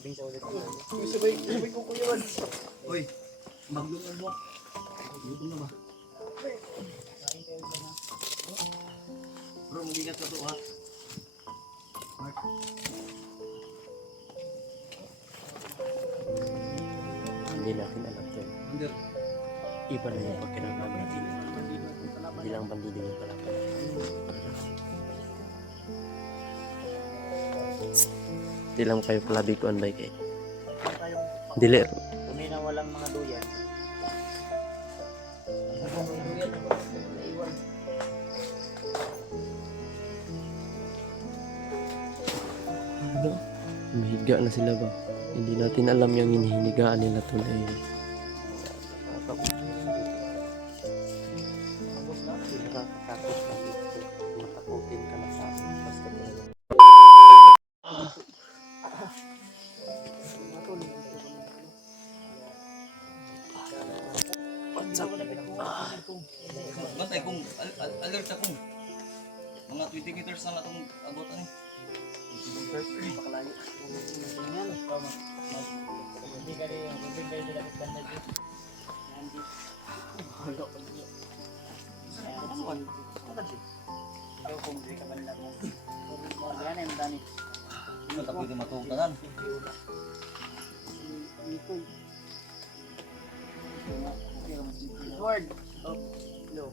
Sabay ko kuya man. Uy, maglungan mo. Dito na ba? Bro, mag-ingat ka to ha. Mark. Hindi natin alam yan. Under. Iba na yung pakiramdam natin. Hindi lang bandido yung kalaban. Hindi lang kayo kalabikuan ba kayo? Dili. Tunay na walang mga duyan. Ano? Mahiga na sila ba? Hindi natin alam yung hinihinigaan nila tunay. Matakutin ka na sa akin. Basta talaga. Bantay kung alert akong. Mga 20 meters na itong abutan eh. Pakalayo. Yan. Hindi ka rin. Hindi ka rin dapat banda dito. Wala pa dito. Ikaw kung hindi ka banda mo. Yan ay madani. Ano tapos yung matuganan? Nikoy. Edward. Hello.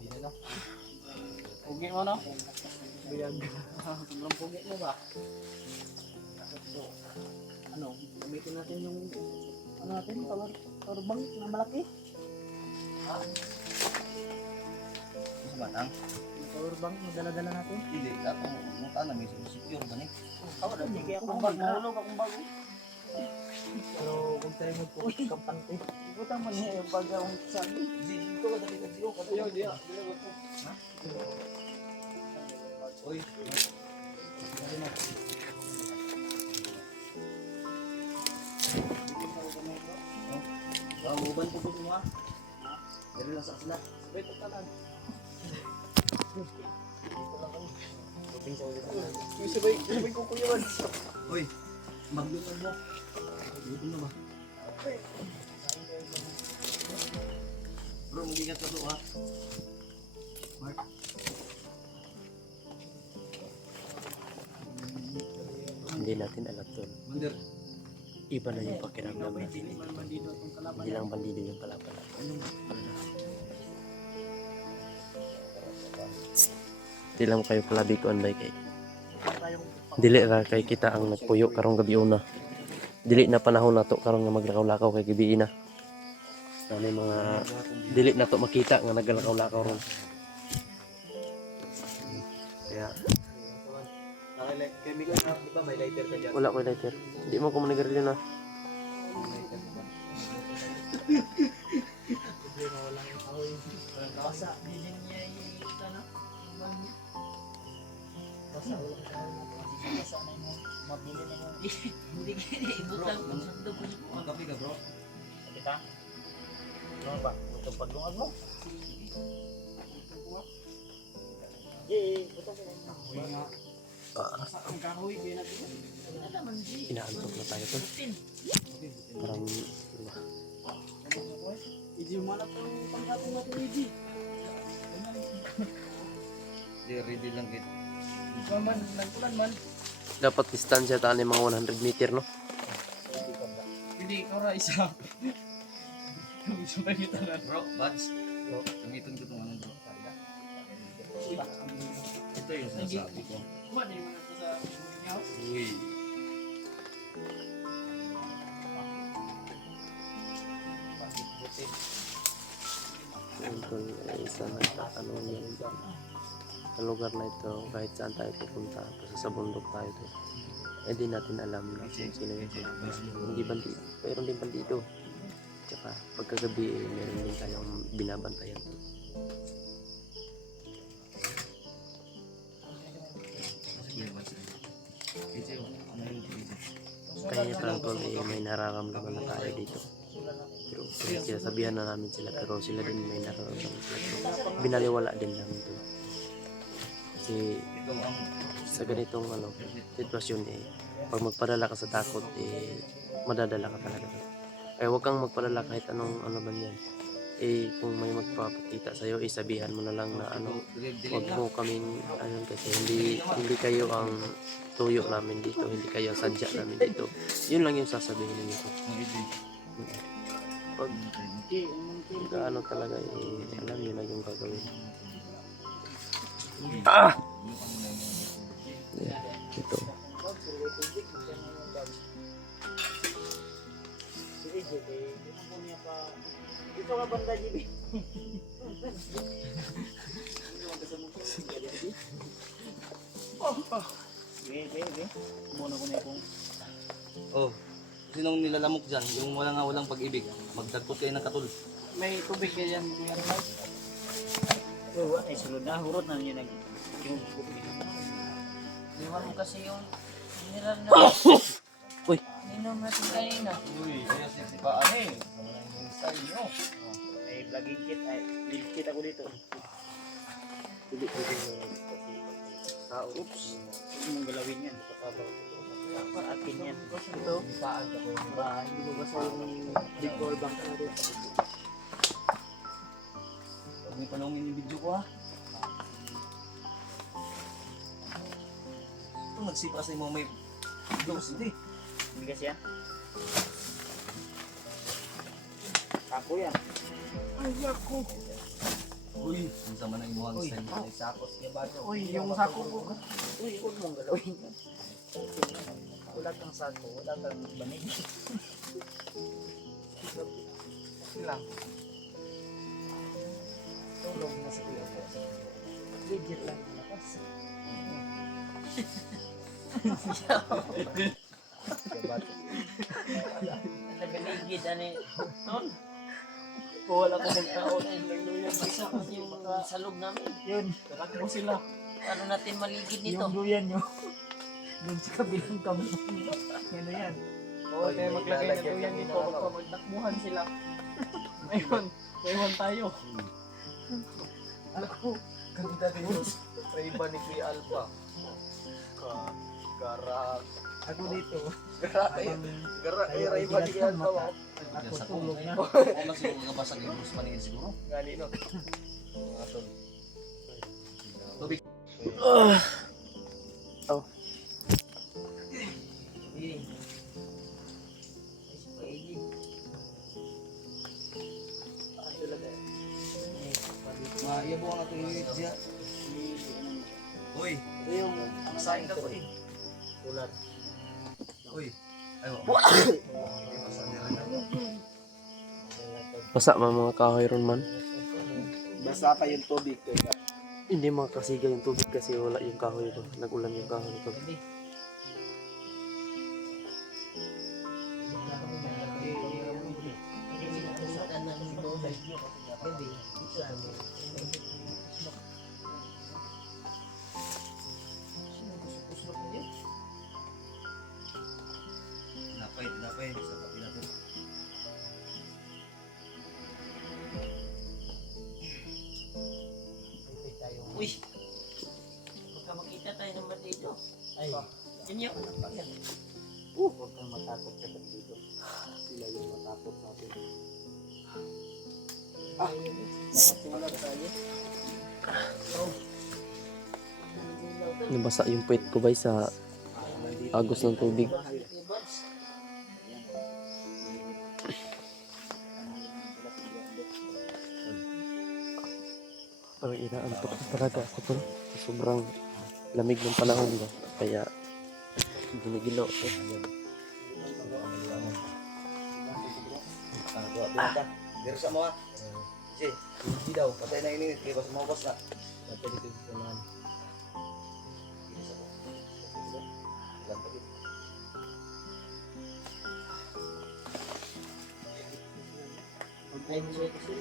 Pugi mo no? Biyag. Sobrang pugi mo ba? So, ano, gamitin natin yung ano natin, power bank na malaki. Sa batang? Yung power bank na dala-dala natin. Hindi, ako mukha na may secure ba ni? Wala, sige akong bag. Nahulog akong bag. Pero huwag tayo magpapakampante. Ikuta mo niya yung bag akong sabi. Dito ka dali ka dito. Ayaw, di ah. Uy. Uban po po semua. Dari lang sa sila. Sabay po tanan. Sabay ko kuya man. Uy, maglungan mo. Dito na ba? Bro, mag-ingat ka to ha. Mark. Hindi natin alam doon. Mander. Iba na yung pakiramdam natin. Hindi lang bandido yung kalaban. Hindi lang kayo kalabikuan ba kayo? Dili ra kay kita ang nagpuyo karong gabi una. Dili na panahon na to karong nga maglakaw-lakaw kay gabi na. May mga dili na to makita nga naglakaw-lakaw ron. Kaya wala ko lighter. Hindi mo ko manigarilyo na. Basa, bilin niya yung ano? Basa, basa na yung mabili na yung hindi kaya ibutang kung sando ko siya. Magkapi ka bro. Kita? Ano ba? Ito paglungag mo? Ito nga. Basa ang kahoy, kaya natin. Inaantok na tayo to. Parang Iji, mana po yung pangkatong natin, Iji? Di ready lang kit. Man, nagpulan man. dapat distansya tayo ng mga 100 meter no. Hindi, kora isa. Gusto na kita na. Bro, buds. Bro, gamitin ko itong ano bro. Ito yung sinasabi ko. Kuha na yung mga sa inyo. Uy. Ito isa nagtatanong yan sa lugar na ito kahit saan tayo pupunta sa bundok tayo to. Eh di natin alam na kung sino yung hindi bandido. Mayroon din bandido. Tsaka pagkagabi meron din tayong binabantayan. Kaya Franco may nararamdaman na tayo dito. Pero sinasabihan na namin sila pero sila din may nararamdaman sila. Pero binaliwala din namin ito. Kasi sa ganitong sitwasyon pag magpadala ka sa takot madadala ka talaga. Huwag kang magpadala kahit anong man yan. Kung may magpapakita sa'yo, sabihan mo na lang na huwag mo kaming kasi hindi kayo ang tuyo namin dito, hindi kayo ang sadya namin dito. Yun lang yung sasabihin nito. Pag talaga alam nyo na yung gagawin. Ito. Dito ka banda, Jibi. Sige. Muna ko na kung... Oh, sinong nilalamok dyan? Yung walang pag-ibig. Magdagkot kayo ng katul. May tubig kaya yan. Sulod na. Hurot na niya nag... Iwan mo kasi yung mineral na Uy. inom natin kanina. Uy, ayos yung sipaan eh. Wala yung style nyo. May vlogging kit. Ay, live kit ako dito. Oops. Huwag mong galawin yan. Akin yan. Ito. Hindi mo basta yung big ball bank na rin. Huwag may panongin yung video ko ha. Kung nagsipa sa mo may dose hindi. Hindi kasi yan. Ako yan. Ay, ako. Uy, ang sama na imuhang style. Ay, sakot niya ba ito? Uy, yung sako ko. Uy, huwag mong galawin yan. Wala kang sako, wala kang banig. Lang. Tulog na sa kuya ko. Legit lang yung lakas. Nagaligid, ano yun? Ton? Wala ko magkaon. Basta kasi yung mga salog namin. Yun, tarak mo sila. Paano natin maligid nito? Yung duyan nyo. Doon sa kabilang kami. Ano yan? Oo, tayo maglagay ng tuyan dito. Magtakbuhan sila. Mayroon tayo. Ako, Ganda dito. Rayba ni Kuya Alpha. Garak. ako dito. Garak Ay, Rayba ni Kuya Alpha. Ako tulog na. Ako na siguro kabasag yung Bruce Paningin siguro. Gali no. Tubig. Iya buang atau ini dia. Uy, Ito yung masahin ka ko eh. ulan. Uy. Ayo. Basa mga kahoy ron man. Basta pa yung tubig. Hindi makasiga yung tubig kasi wala yung kahoy ito. Nagulan yung kahoy ito. Napay sa kapila to. Uy! Baka makita tayo naman dito. Ay, Yun yung anak pa yan. huwag kang matakot sa dito. Sila yung matakot natin. Wala tayo. Nabasa yung puwet ko ba sa agos ng tubig. Parang inaantok na talaga ako to. Sobrang lamig ng panahon ba. Kaya ginigilo ako. Dito sa mga. Kasi, hindi daw. Patay na ininit. Kaya basta mabas na. Patay dito sa sanahan. Ay, masaya kasi.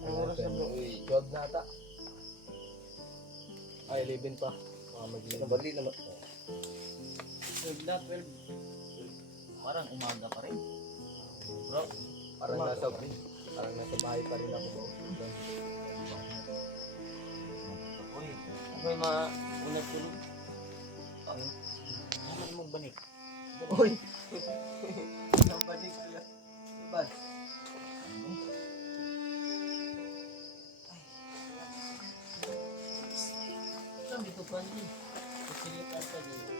Ang oras na bro. Uy, 12 na ata. Ay, 11 pa. Nabali naman. 12 na, 12. Parang umaga pa rin. Bro, Parang nasa bahay pa rin ako. uy, May maunat tulog. Ano? Ano mong banik? Uy! Ang banig sila. Bad. Saan dito pa niya? Kusilit ata dito.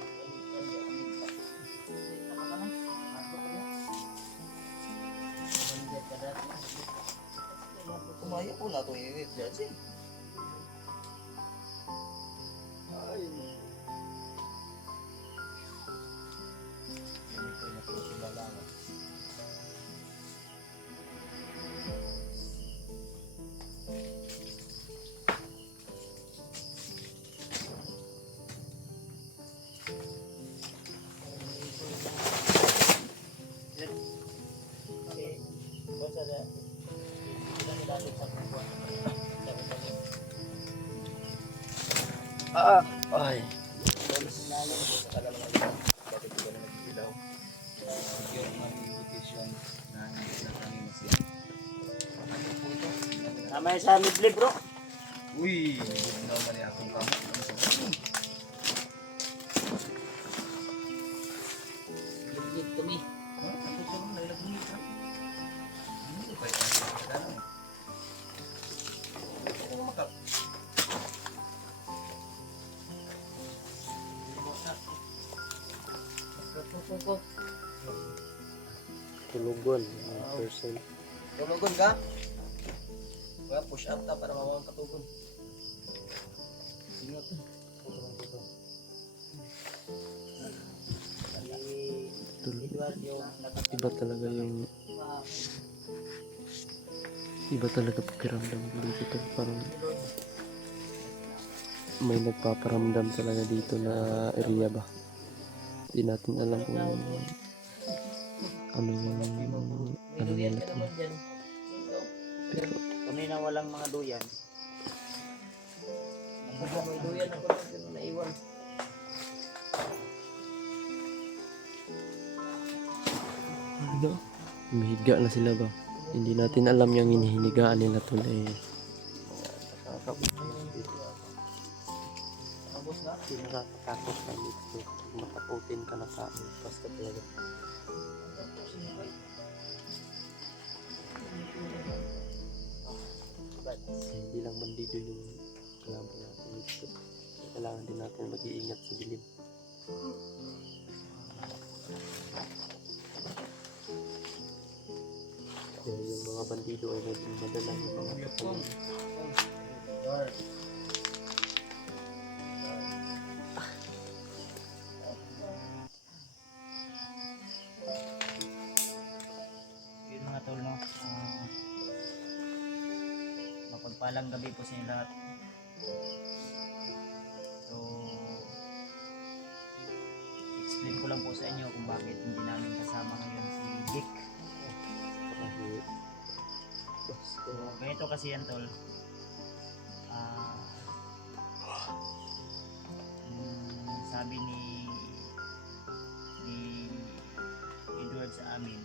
Kumaya po na ito init dyan siya. Ay. Hindi ko na po sila lang. Ay. Namay sa midlib bro. Uy, hindi na naman akong kamot. Ligid kami. Ano sa mga nalagyan nito? Hindi pa ito ang kadalaw. Ano makap? Kok. Tulugon, 1%. Tulugon ka? Kaya push up ta para mawawang katugon. Ingat. Iba talaga yung iba talaga pakiramdam ko dito to. Parang may nagpaparamdam talaga dito na area ba. Hindi natin alam kung ano yung ano nila to. Pero Kami na walang mga duyan. May duyan ako lang pero naiwan. ano, umihiga na sila ba. Hindi natin alam yung hinihinigaan nila to eh. Nakakatakot ka dito. Mataputin ka na sa amin. Basta talaga. Hindi lang bandido yung kalaban natin dito. Kailangan din natin mag-iingat sa dilim. Dahil yung mga bandido ay madala yung mga kapalan. Yun mga tol no. Mapagpalang gabi po sa inyo lahat. So explain ko lang po sa inyo kung bakit hindi namin kasama ngayon si Dick. So ganito kasi yan tol. Sabi ni Edward sa amin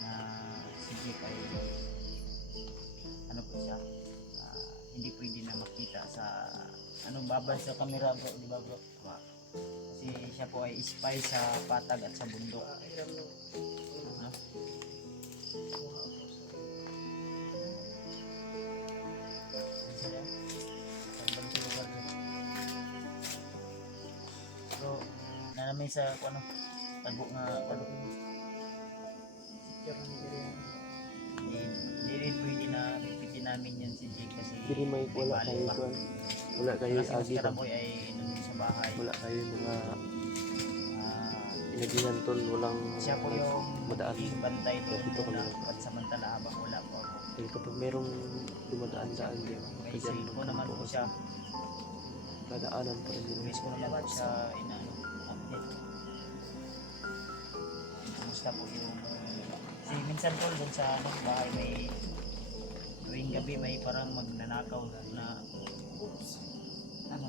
na si Dick ay ano po siya, hindi pwede na makita sa babad sa camera bro, di ba bro? Kasi siya po ay spy sa patag at sa bundok. No? So, nanamay sa ano, tago nga ano. Hindi rin pwede na pipitin namin yan si Jake kasi Hindi may wala bali kayo pa. doon. Wala kayo Kasi agi si ba? Karaboy ay nandun sa bahay. Wala kayo mga Ah, inagihan tol. Walang siya po yung madaan. bantay doon Dito kami na lang. at samantala habang wala po ako. Dahil kapag merong dumadaan-daan dyan, May kaya cellphone naman po siya. dadaanan pa rin nila. Miss ko naman po siya update. Kumusta po yung si minsan po doon sa bahay may tuwing gabi may parang magnanakaw na ano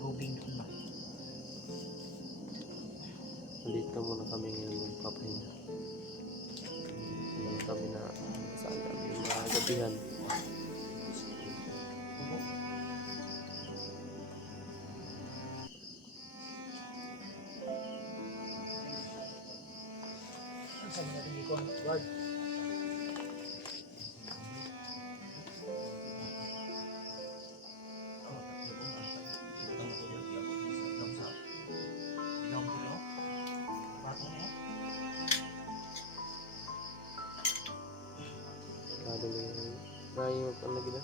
gubing doon ba? Nandito muna kami ngayon magpapahinga. Tingnan kami na saan kami mga gabihan. Sa mga tingin ko, guard. Lalo na yung Raya yung ano gina.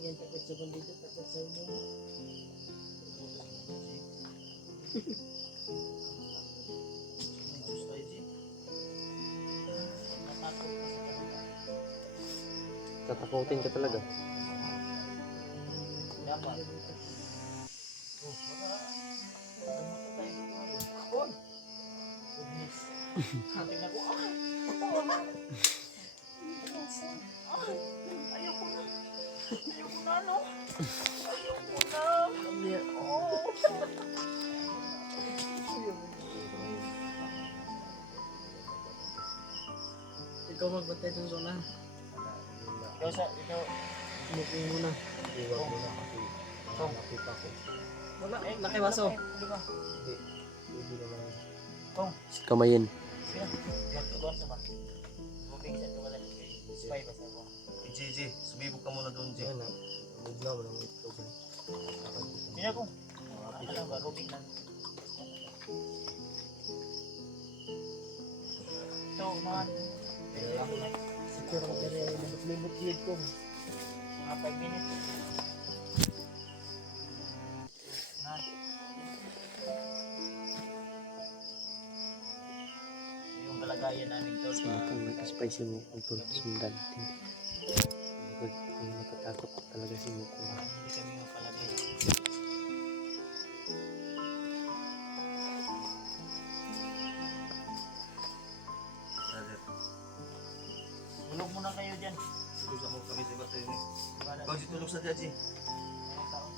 Yan, takot sa bandito, takot sa ulo. Tatakutin ka talaga. Dapat. Oh, baka gamot na tayo dito ngayon. Akon! Goodness. Tingnan ko, ayoko na. Ayoko na, no? Ayoko na. Oh. Ikaw magbantay dun zona. Ikaw, sumuking muna. Iwag mo na kasi nakita ko. Wala, nakiwaso. Hindi. Hindi naman. Kamayin. Sige, magtutuan sa ba? Moving sa ito ka lang. Spy ba sa ako? Iji, sumibog ka muna doon, Ji. Ano? Mugla mo lang itlog. Sige ako. Ano lang ba? Roving lang. Ito, man. Siguro ko pero lumot-lumot yun ko. Mga 5 minutes. Nan. Yung kalagayan namin to. Sinatang nag-spicy mo kung sundan natin. Kung natatakot talaga si Moko. Hindi kami mapalagay. Brother, Tulog muna kayo dyan. gusto mo kami sa batay ni. Para Ikaw, Ji, tulog sa dyan, Ji. mga tao.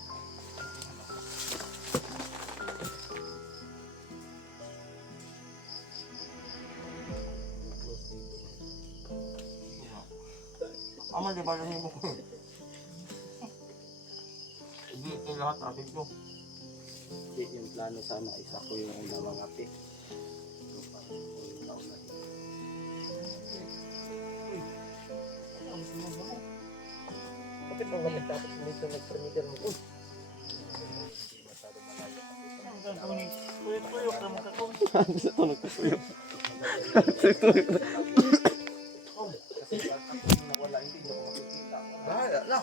Ama, di ba lang mo ko? Hindi, ito lahat atin ko. Hindi, yung plano sana isa ko yung unang mga api. Bakit mga nagtapos dito nag-permitter mo? Ang gagawin? Tuyok-tuyok na mukha ko. Tunog ko sa'yo. Kasi nawala, hindi niyo ko makikita. Bahala na.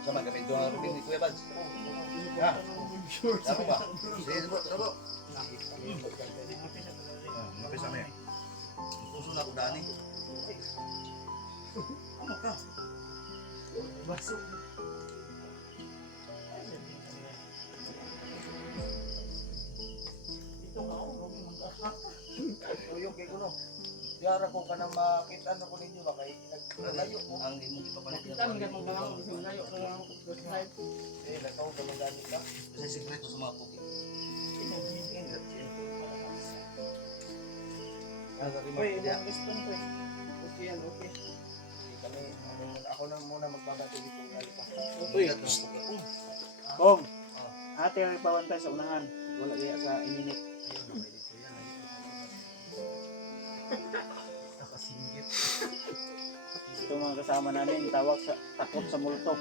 Sama kami doon ang rubin ni Kuya Bads. Ha? Tama ba? Sige, tabo. Mapis na yan. Puso na ako dani. Ano ka? Baso. Dito ka ako, Robin, mag-asak. Tuyok kay kuno. Yara ko ka na makita na ko ninyo ba kay naglayo ko. Ang imong ipapalit. Kita mo gatong lang ako kasi malayo ka lang ako sa side. Eh, nakaw ka magamit ka. Kasi sikreto sa mga puti. Uy, ilang liston ko eh. Okay yan, okay. Kami, ako na muna magbabati dito ng alipa. Uy. Kong, ate ang ipawantay sa unahan. Wala kaya sa ininit. Nakasinggit. Ito mga kasama namin, tawag sa takot sa multo.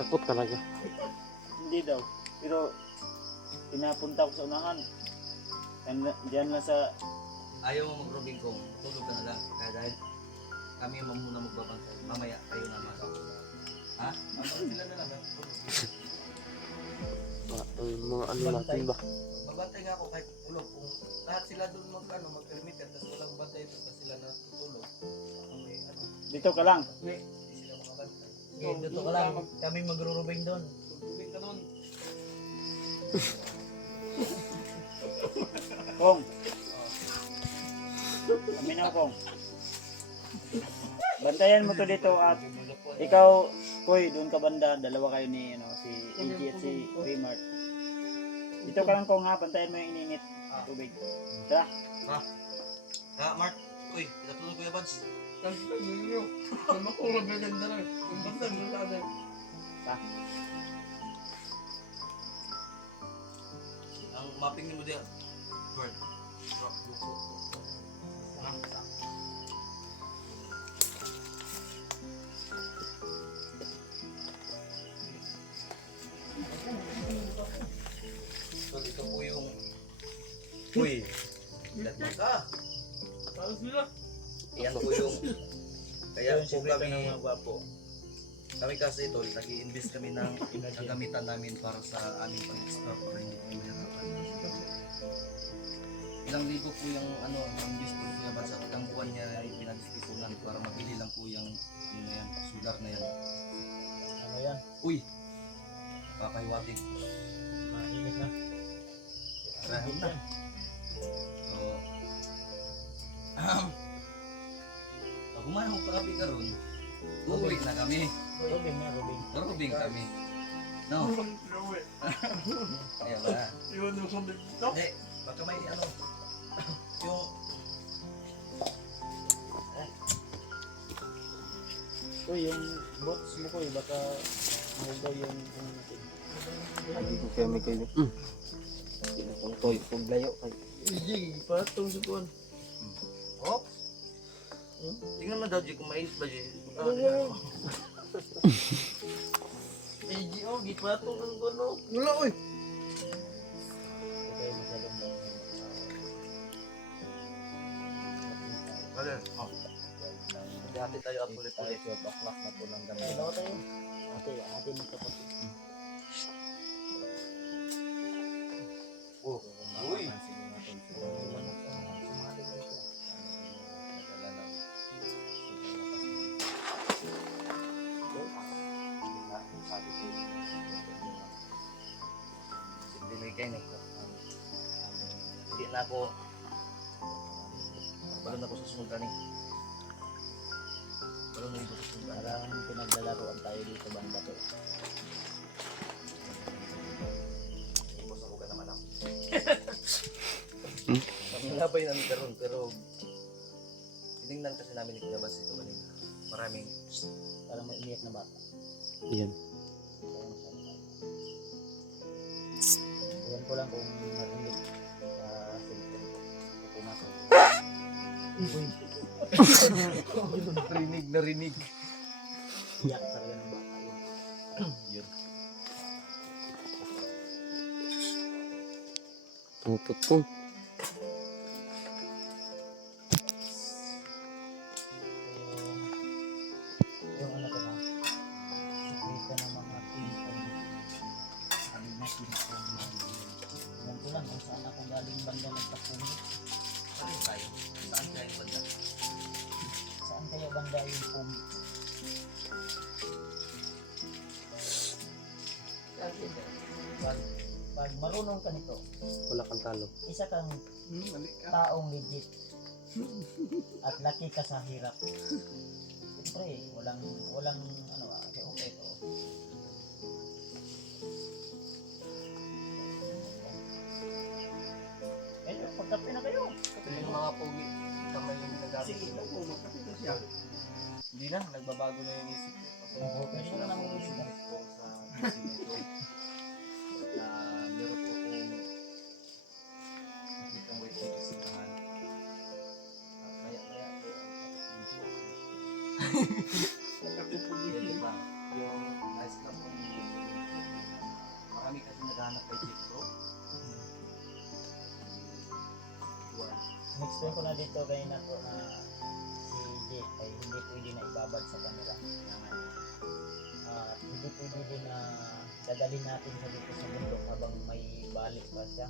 Takot talaga. Hindi daw. Pero pinapunta ko sa unahan. Diyan lang sa Ayaw mo mag-robing kong tulog ka na lang. Kaya dahil kami muna magbabantay. Mamaya kayo na mag-ako. Ha? Sila na lang. Mga ano natin ba? Magbantay nga ako kahit tulog. Kung lahat sila doon mag-perimeter, tapos walang bantay doon, tapos sila na tutulog. May ano, dito ka lang. hindi sila makabantay. Okay, dito ka lang. Kami mag-rubing doon. Tubig ka nun. Kong. Kami na Kong. Bantayan mo to dito at ikaw Koy, doon ka banda, dalawa kayo ni ano, si EG at si Raymart. Dito ka lang kung ha, bantayan mo yung ininit tubig. Tara. Mark. Uy, pinatulog ko yung buds. Kasi ninyo. Ano ko magaganda na. Yung banda mo sa atin. Ang mapping ni mo diyan. Bird. Buko. So dito po yung uy, ilan mo ka? Tapos sila. Yan po yung kaya Yun, po sikreto kami ng mga gwapo. kami kasi ito, nag-i-invest kami ng gagamitan namin para sa aming pag-explore para hindi kami mahirapan. Ilang libo po yung ano, invest po niya sa ilang buwan niya pinag-ipunan para mabili lang po yung ano na yan, solar na yan. Ano yan? Uy! Papahiwatig. Mainit na. Rahim na. So, pag umahong pa kami karon, uuwi na kami. Rubing na, rubing. Rubing kami. No? Ayan ba? Yun yung sunod dito. Hindi, baka may ano, yung Koy, yung bots mo koy, baka mahugaw yung natin. Lagi ko kami kayo. Pinakang toy, kung layo kayo. Ijig, patong sa tuwan. oh. Tingnan mo daw, G, kung mais ba, G. Ijig, oh, gipatong ang guno. Wala, oy. Okay, masyadong Ano? Oh. Hati tayo at ulit-ulit. baklak na po ng gamit. Dalawa tayo. Okay, atin mo kapatid. Oh. Uy! Dinigay na ko. Hindi na ako balon ako sa sunod kani. Balon na dito sa sunod kani. Parang pinaglalaroan tayo dito banda to. Ipos ako ka naman ako. Pangilabay namin karon pero tinignan kasi namin ni Kuya Bas ito kanina. Maraming Parang may umiyak na bata. Yan. Iwan ko lang kung narinig sa cellphone ko. Pumasok. narinig. Iyak talaga ng bata yun. Yun. Puputpong. Yung ano ko na, sikrito ng mga pinipon. Sabi na pinipon. Iwan ko lang kung saan ako galing banda nagpapuno. Saan tayo? Saan tayo banda? Saan kaya banda yung pumi? Pag marunong ka nito, Wala kang talo. isa kang taong legit at laki ka sa hirap. Siyempre, walang ano okay to. Medyo pagkape na kayo. Yung mga pogi, kamay yung ginagamit sila. Hindi na, nagbabago na yung isip ko. Pwede mo na naman ulit. Po sa isip nito. Meron po kong nakitang white ticket sa tahan. Maya-maya po ang Yan ba? Yung nice lang po. Marami kasi naghahanap kay Jeep Pro. Explain ko na dito kayo na to na si Jake ay hindi pwede na ibabad sa kanila. At hindi pwede din na dadalhin natin sa dito sa bundok habang may balik pa siya.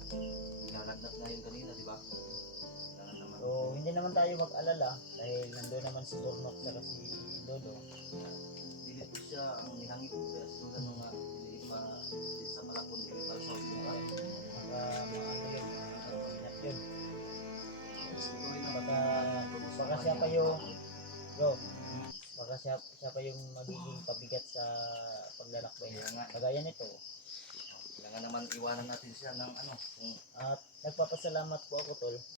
Nalagnat na yun kanina, di ba? Kailangan naman. So hindi naman tayo mag-alala dahil nandoon naman si Dornok sa si Dodo. Dili po siya ang nihangit ko kaya sulan nung nga dili pa dili sa malapon dili pa sa bunga. Maano yun, ingat yun. Tuloy na Baka siya pa yung bro, Baka siya pa yung magiging pabigat sa paglalakbay. Kaya nga. Kagaya nito. Kailangan naman iwanan natin siya ng ano. Kung At nagpapasalamat po ako tol